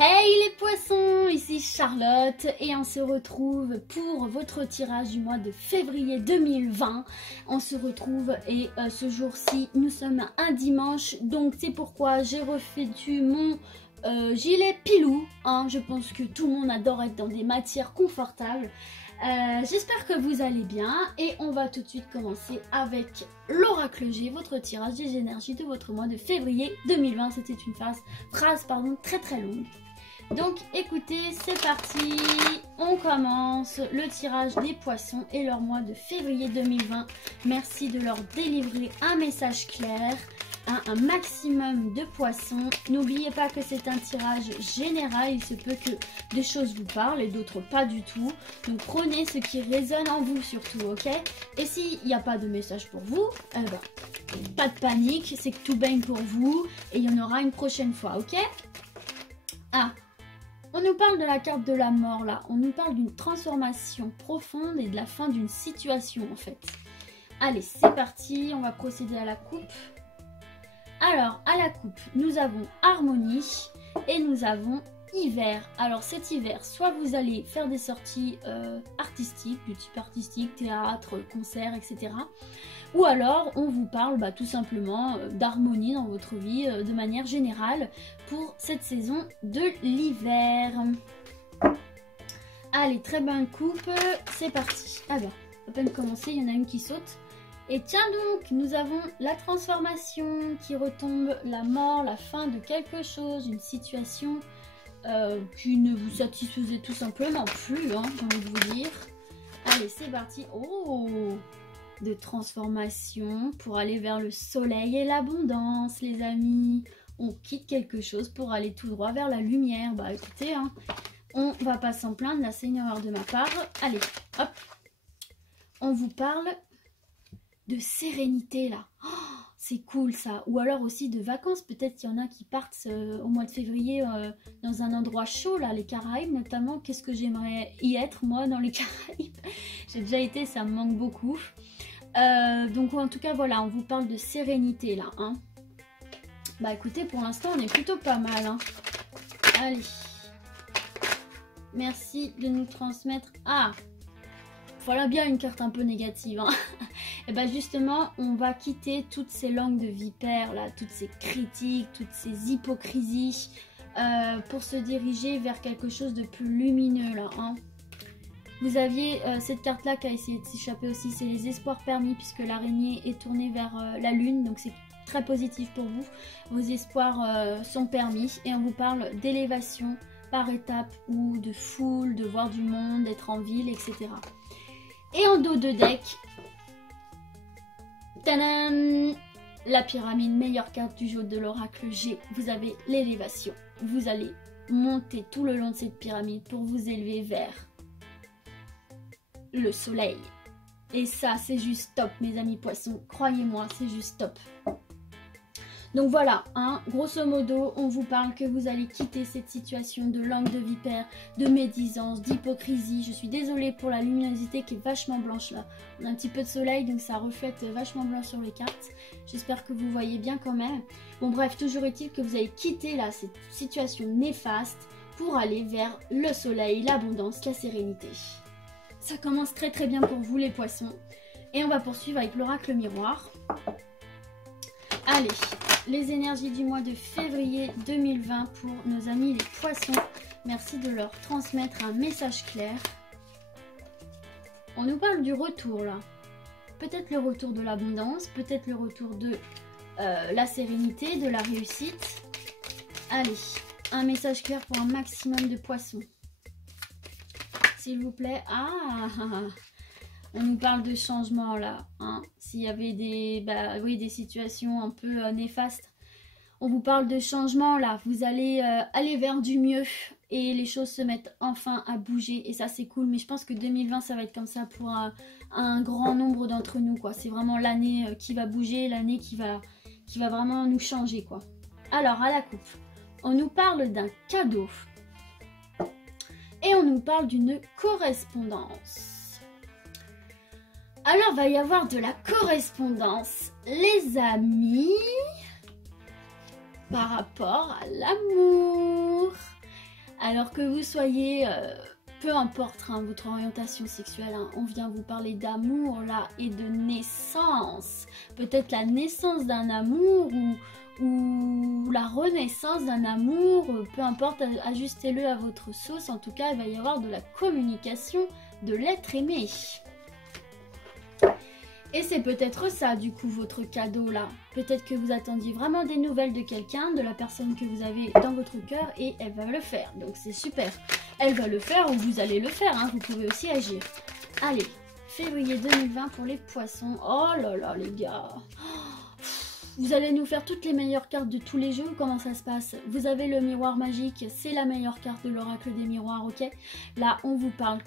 Hey les poissons, ici Charlotte et on se retrouve pour votre tirage du mois de février 2020. On se retrouve et ce jour-ci nous sommes un dimanche, donc c'est pourquoi j'ai revêtu mon gilet pilou. Je pense que tout le monde adore être dans des matières confortables. J'espère que vous allez bien et on va tout de suite commencer avec l'oracle G, votre tirage des énergies de votre mois de février 2020. C'était une phrase très longue. Donc écoutez, c'est parti, on commence le tirage des poissons et leur mois de février 2020. Merci de leur délivrer un message clair, un maximum de poissons. N'oubliez pas que c'est un tirage général, il se peut que des choses vous parlent et d'autres pas du tout. Donc prenez ce qui résonne en vous surtout, ok? Et s'il n'y a pas de message pour vous, pas de panique, c'est que tout baigne pour vous et il y en aura une prochaine fois, ok? On nous parle de la carte de la mort là, on nous parle d'une transformation profonde et de la fin d'une situation en fait. Allez, c'est parti, on va procéder à la coupe. Alors, à la coupe, nous avons harmonie et nous avons hiver. Alors cet hiver, soit vous allez faire des sorties artistiques, du type artistique, théâtre, concert, etc. Ou alors on vous parle tout simplement d'harmonie dans votre vie de manière générale pour cette saison de l'hiver. Allez, très bonne coupe, c'est parti. À peine commencé, il y en a une qui saute. Et tiens donc, nous avons la transformation qui retombe, la mort, la fin de quelque chose, une situation qui ne vous satisfaisait tout simplement plus, j'ai envie de vous dire. Allez, c'est parti. Oh, de transformation pour aller vers le soleil et l'abondance, les amis. On quitte quelque chose pour aller tout droit vers la lumière. Écoutez, on va pas s'en plaindre, là c'est une erreur de ma part. Allez, hop. On vous parle de sérénité là. Oh, c'est cool ça. Ou alors aussi de vacances. Peut-être qu'il y en a qui partent au mois de février dans un endroit chaud là, les Caraïbes notamment. Qu'est-ce que j'aimerais y être moi dans les Caraïbes? J'ai déjà été, ça me manque beaucoup. Donc en tout cas voilà, on vous parle de sérénité là. Écoutez, pour l'instant on est plutôt pas mal. Allez. Merci de nous transmettre. Voilà bien une carte un peu négative. Et justement, on va quitter toutes ces langues de vipères là, toutes ces critiques, toutes ces hypocrisies pour se diriger vers quelque chose de plus lumineux là. Vous aviez cette carte là qui a essayé de s'échapper aussi, c'est les espoirs permis puisque l'araignée est tournée vers la lune, donc c'est très positif pour vous. Vos espoirs sont permis et on vous parle d'élévation par étapes ou de foule, de voir du monde, d'être en ville, etc. Et en dos de deck, tadam, la pyramide, meilleure carte du jeu de l'oracle G. Vous avez l'élévation. Vous allez monter tout le long de cette pyramide pour vous élever vers le soleil. Et ça, c'est juste top, mes amis poissons. Croyez-moi, c'est juste top. Donc voilà, grosso modo, on vous parle que vous allez quitter cette situation de langue de vipère, de médisance, d'hypocrisie. Je suis désolée pour la luminosité qui est vachement blanche là. On a un petit peu de soleil, donc ça reflète vachement blanc sur les cartes. J'espère que vous voyez bien quand même. Bon bref, toujours est-il que vous allez quitter là cette situation néfaste pour aller vers le soleil, l'abondance, la sérénité. Ça commence très bien pour vous les poissons. Et on va poursuivre avec l'oracle miroir. Allez, les énergies du mois de février 2020 pour nos amis les poissons. Merci de leur transmettre un message clair. On nous parle du retour là. Peut-être le retour de l'abondance, peut-être le retour de la sérénité, de la réussite. Allez, un message clair pour un maximum de poissons. S'il vous plaît. On nous parle de changement là. S'il y avait des situations un peu néfastes, on vous parle de changement là. Vous allez aller vers du mieux et les choses se mettent enfin à bouger. Et ça c'est cool. Mais je pense que 2020 ça va être comme ça pour un grand nombre d'entre nous quoi. C'est vraiment l'année qui va bouger, l'année qui va vraiment nous changer quoi. Alors à la coupe, on nous parle d'un cadeau. Et on nous parle d'une correspondance. Alors, va y avoir de la correspondance, les amis, par rapport à l'amour. Alors que vous soyez, peu importe hein, votre orientation sexuelle, hein, on vient vous parler d'amour là et de naissance. Peut-être la naissance d'un amour ou la renaissance d'un amour, peu importe, ajustez-le à votre sauce. En tout cas, il va y avoir de la communication de l'être aimé. Et c'est peut-être ça, du coup, votre cadeau là. Peut-être que vous attendiez vraiment des nouvelles de quelqu'un, de la personne que vous avez dans votre cœur, et elle va le faire. Donc c'est super. Elle va le faire ou vous allez le faire, hein. Vous pouvez aussi agir. Allez, février 2020 pour les poissons. Oh là là, les gars. Vous allez nous faire toutes les meilleures cartes de tous les jeux. Comment ça se passe? Vous avez le miroir magique, c'est la meilleure carte de l'oracle des miroirs, ok? Là, on vous parle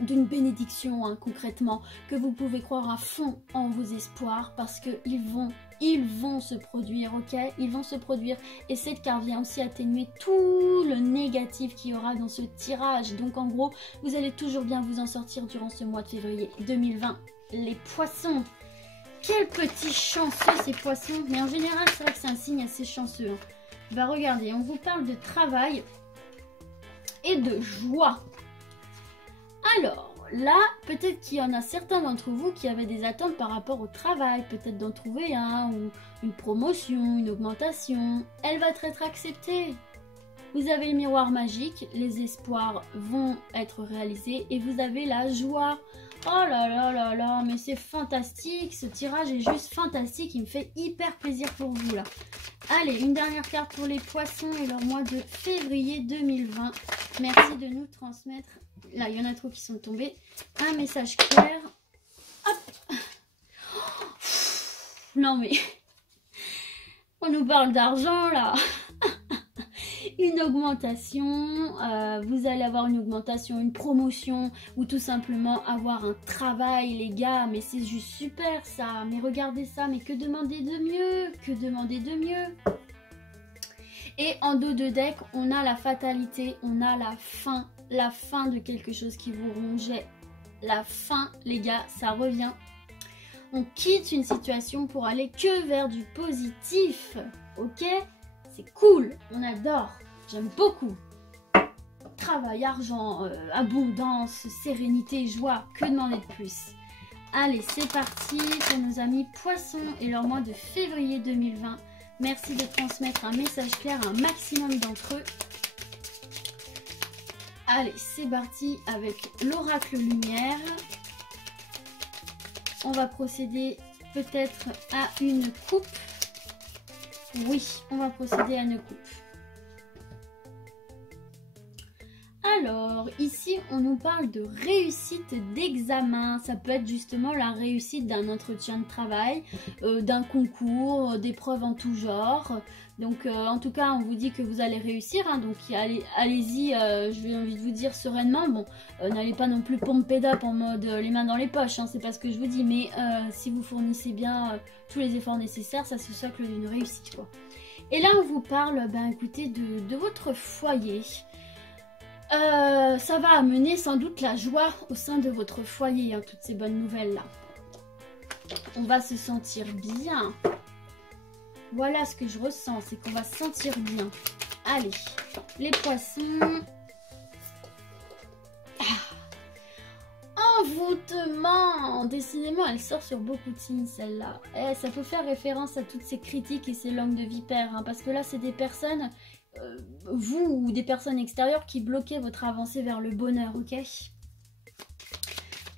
d'une bénédiction, hein, concrètement, que vous pouvez croire à fond en vos espoirs parce qu'ils vont se produire, ok? Ils vont se produire et cette carte vient aussi atténuer tout le négatif qu'il y aura dans ce tirage. Donc en gros, vous allez toujours bien vous en sortir durant ce mois de février 2020. Les poissons! Quel petit chanceux ces poissons. Mais en général, c'est vrai que c'est un signe assez chanceux. Hein. Bah regardez, on vous parle de travail et de joie. Alors, là, peut-être qu'il y en a certains d'entre vous qui avaient des attentes par rapport au travail. Peut-être d'en trouver un, ou une promotion, une augmentation. Elle va être acceptée. Vous avez le miroir magique, les espoirs vont être réalisés et vous avez la joie. Oh là là là là, mais c'est fantastique, ce tirage est juste fantastique, il me fait hyper plaisir pour vous là. Allez, une dernière carte pour les poissons et leur mois de février 2020. Merci de nous transmettre, là il y en a trop qui sont tombés, un message clair. Hop. Non mais, on nous parle d'argent là. Une augmentation, vous allez avoir une augmentation, une promotion ou tout simplement avoir un travail les gars, mais c'est juste super ça, mais regardez ça, mais que demander de mieux, que demander de mieux. Et en dos de deck, on a la fatalité, on a la fin de quelque chose qui vous rongeait, la fin les gars, ça revient. On quitte une situation pour aller que vers du positif, ok? C'est cool, on adore, j'aime beaucoup. Travail, argent, abondance, sérénité, joie, que demander de plus? Allez, c'est parti pour nos amis poissons et leur mois de février 2020. Merci de transmettre un message clair à un maximum d'entre eux. Allez, c'est parti avec l'oracle lumière. On va procéder peut-être à une coupe. Oui, on va procéder à une coupe. Alors, ici, on nous parle de réussite d'examen. Ça peut être justement la réussite d'un entretien de travail, d'un concours, d'épreuves en tout genre. Donc, en tout cas, on vous dit que vous allez réussir. Hein, donc, allez-y, je vais envie de vous dire sereinement. Bon, n'allez pas non plus pump it up en mode les mains dans les poches. Hein, c'est pas ce que je vous dis. Mais si vous fournissez bien tous les efforts nécessaires, ça se socle d'une réussite, quoi. Et là, on vous parle, ben, écoutez, de votre foyer. Ça va amener sans doute la joie au sein de votre foyer, hein, toutes ces bonnes nouvelles-là. On va se sentir bien. Voilà ce que je ressens, c'est qu'on va se sentir bien. Allez, les poissons. Envoûtement. Décidément, elle sort sur beaucoup de signes, celle-là. Ça peut faire référence à toutes ces critiques et ces langues de vipère, hein, parce que là, c'est des personnes... vous ou des personnes extérieures qui bloquaient votre avancée vers le bonheur, ok?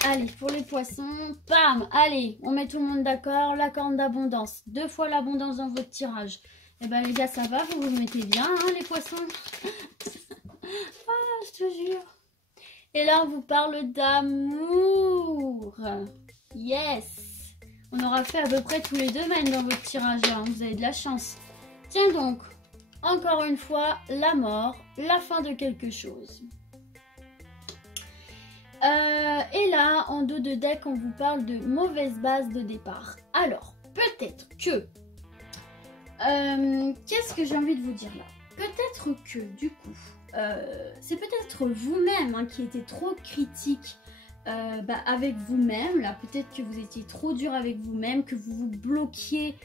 Allez, pour les poissons, pam, allez, on met tout le monde d'accord, la corne d'abondance, 2 fois l'abondance dans votre tirage. Et ben les gars, ça va, vous vous mettez bien, hein, les poissons. Ah, je te jure. Et là, on vous parle d'amour. Yes. On aura fait à peu près tous les domaines dans votre tirage, hein, vous avez de la chance. Tiens donc. Encore une fois, la mort, la fin de quelque chose. Et là, en dos de deck, on vous parle de mauvaise base de départ. Alors, peut-être que... qu'est-ce que j'ai envie de vous dire là? Peut-être que, du coup, c'est peut-être vous-même hein, qui était trop critique avec vous-même. Là, peut-être que vous étiez trop dur avec vous-même, que vous vous bloquiez...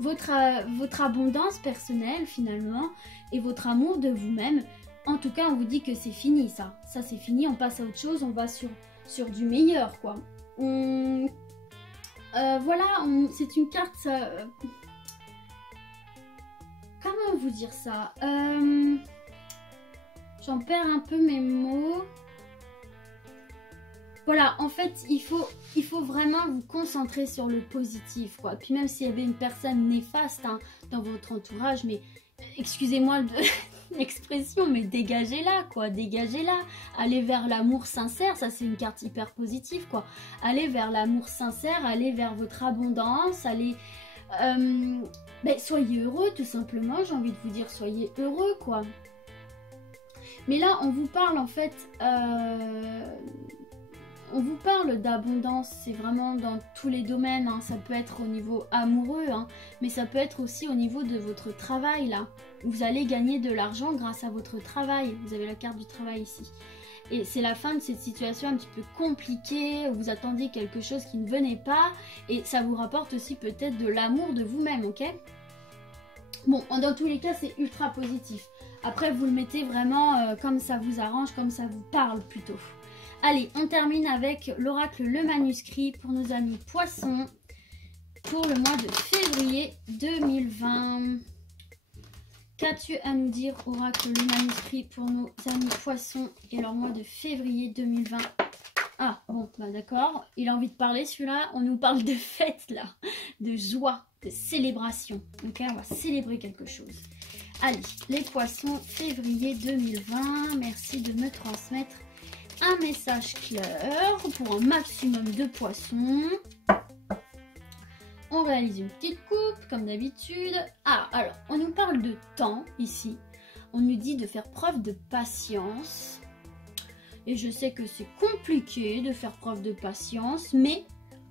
votre abondance personnelle finalement et votre amour de vous-même. En tout cas, on vous dit que c'est fini ça. Ça c'est fini, on passe à autre chose, on va sur du meilleur quoi. Voilà, c'est une carte... comment vous dire ça? J'en perds un peu mes mots. Voilà, en fait, il faut vraiment vous concentrer sur le positif, quoi. Puis même s'il y avait une personne néfaste hein, dans votre entourage, mais excusez-moi de l'expression, mais dégagez-la, quoi. Dégagez-la. Allez vers l'amour sincère, ça c'est une carte hyper positive, quoi. Allez vers l'amour sincère, allez vers votre abondance, allez... ben, soyez heureux, tout simplement. J'ai envie de vous dire, soyez heureux, quoi. Mais là, on vous parle, en fait... on vous parle d'abondance, c'est vraiment dans tous les domaines, hein. Ça peut être au niveau amoureux, hein, mais ça peut être aussi au niveau de votre travail, là. Vous allez gagner de l'argent grâce à votre travail. Vous avez la carte du travail ici. Et c'est la fin de cette situation un petit peu compliquée, où vous attendiez quelque chose qui ne venait pas, et ça vous rapporte aussi peut-être de l'amour de vous-même, ok? Bon, dans tous les cas, c'est ultra positif. Après, vous le mettez vraiment comme ça vous arrange, comme ça vous parle plutôt. Allez, on termine avec l'oracle Le Manuscrit pour nos amis poissons pour le mois de février 2020. Qu'as-tu à nous dire, oracle Le Manuscrit, pour nos amis poissons et leur mois de février 2020? Ah, bon, bah d'accord. Il a envie de parler, celui-là. On nous parle de fête, là. De joie, de célébration. Ok, on va célébrer quelque chose. Allez, les poissons, février 2020. Merci de me transmettre un message clair pour un maximum de poissons. On réalise une petite coupe comme d'habitude. Ah, alors, on nous parle de temps ici. On nous dit de faire preuve de patience. Et je sais que c'est compliqué de faire preuve de patience, mais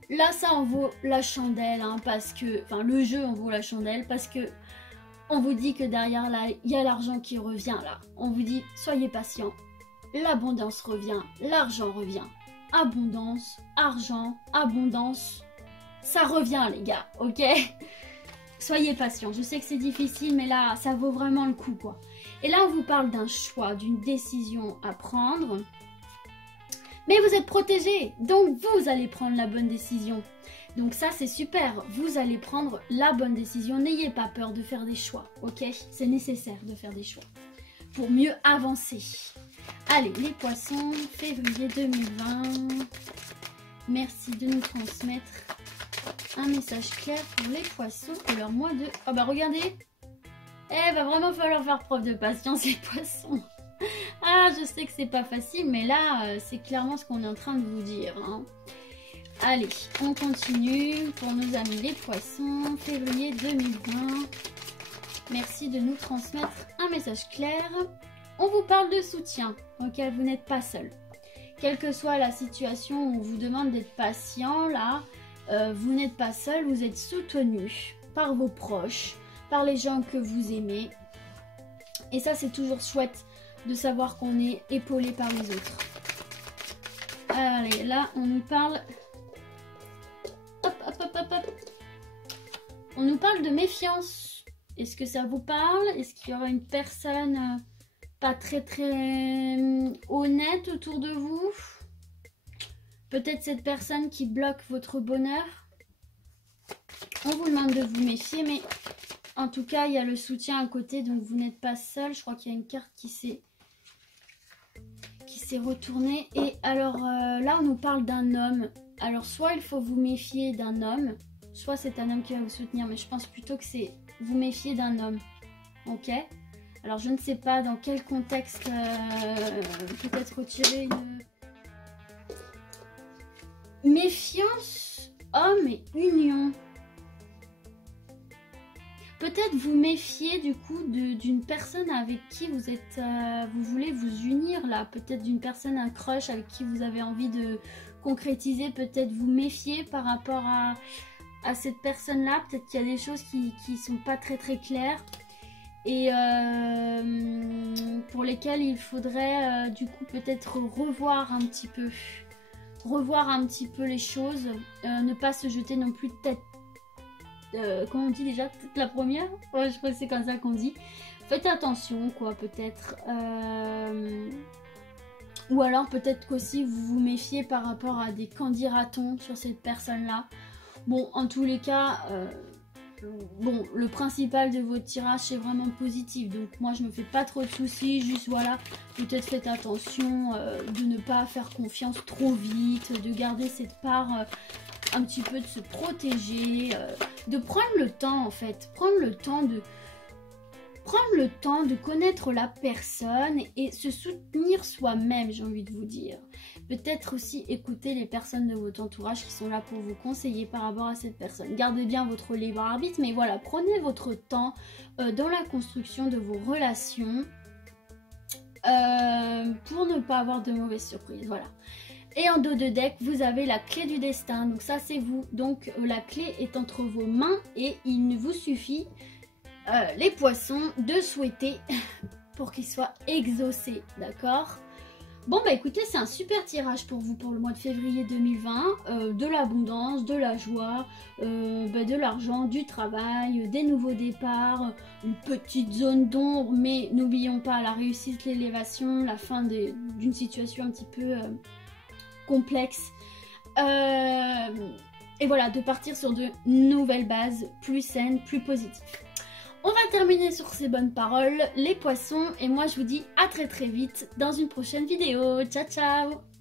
là, ça en vaut la chandelle, hein, parce que... Enfin, le jeu en vaut la chandelle, parce que on vous dit que derrière, là, il y a l'argent qui revient, là. On vous dit, soyez patient. L'abondance revient, l'argent revient. Abondance, argent, abondance, ça revient les gars, ok? Soyez patients, je sais que c'est difficile, mais là, ça vaut vraiment le coup, quoi. Et là, on vous parle d'un choix, d'une décision à prendre. Mais vous êtes protégés, donc vous allez prendre la bonne décision. Donc ça, c'est super, vous allez prendre la bonne décision. N'ayez pas peur de faire des choix, ok? C'est nécessaire de faire des choix pour mieux avancer. Allez, les poissons, février 2020. Merci de nous transmettre un message clair pour les poissons et leur mois de... Oh bah regardez, va vraiment falloir faire preuve de patience les poissons. Ah, je sais que c'est pas facile, mais là, c'est clairement ce qu'on est en train de vous dire, hein. Allez, on continue pour nos amis les poissons, février 2020. Merci de nous transmettre un message clair. On vous parle de soutien, ok, vous n'êtes pas seul. Quelle que soit la situation où on vous demande d'être patient, là, vous n'êtes pas seul, vous êtes soutenu par vos proches, par les gens que vous aimez. Et ça, c'est toujours chouette de savoir qu'on est épaulé par les autres. Allez, là, on nous parle... Hop, hop, hop, hop, hop. On nous parle de méfiance. Est-ce que ça vous parle? Est-ce qu'il y aura une personne... pas très honnête autour de vous? Peut-être cette personne qui bloque votre bonheur. On vous demande de vous méfier, mais en tout cas, il y a le soutien à côté, donc vous n'êtes pas seul. Je crois qu'il y a une carte qui s'est retournée. Et alors là, on nous parle d'un homme. Alors, soit il faut vous méfier d'un homme, soit c'est un homme qui va vous soutenir, mais je pense plutôt que c'est vous méfier d'un homme. Ok? Alors, je ne sais pas dans quel contexte peut-être retirer une... Méfiance, homme et union. Peut-être vous méfier du coup d'une personne avec qui vous êtes, vous voulez vous unir là. Peut-être d'une personne, un crush avec qui vous avez envie de concrétiser. Peut-être vous méfier par rapport à cette personne-là. Peut-être qu'il y a des choses qui sont pas très claires. Et pour lesquelles il faudrait du coup peut-être revoir un petit peu les choses, ne pas se jeter non plus tête comment on dit déjà, peut-être la première, ouais, je crois que c'est comme ça qu'on dit. Faites attention quoi, peut-être. Ou alors peut-être qu'aussi vous vous méfiez par rapport à des candidatons sur cette personne-là. Bon, en tous les cas, bon, le principal de votre tirage c'est vraiment positif. Donc moi je me fais pas trop de soucis, juste voilà, peut-être faites attention de ne pas faire confiance trop vite, de garder cette part un petit peu de se protéger, de prendre le temps en fait, prendre le temps de connaître la personne et se soutenir soi-même, j'ai envie de vous dire. Peut-être aussi écouter les personnes de votre entourage qui sont là pour vous conseiller par rapport à cette personne. Gardez bien votre libre arbitre, mais voilà, prenez votre temps dans la construction de vos relations pour ne pas avoir de mauvaises surprises, voilà. Et en dos de deck, vous avez la clé du destin, donc ça c'est vous. Donc la clé est entre vos mains et il ne vous suffit... les poissons, de souhaiter pour qu'ils soient exaucés, d'accord? Bon bah écoutez, c'est un super tirage pour vous pour le mois de février 2020, de l'abondance, de la joie, de l'argent, du travail, des nouveaux départs, une petite zone d'ombre, mais n'oublions pas la réussite, l'élévation, la fin d'une situation un petit peu complexe. Et voilà, de partir sur de nouvelles bases, plus saines, plus positives. On va terminer sur ces bonnes paroles, les poissons, et moi je vous dis à très vite dans une prochaine vidéo. Ciao ciao!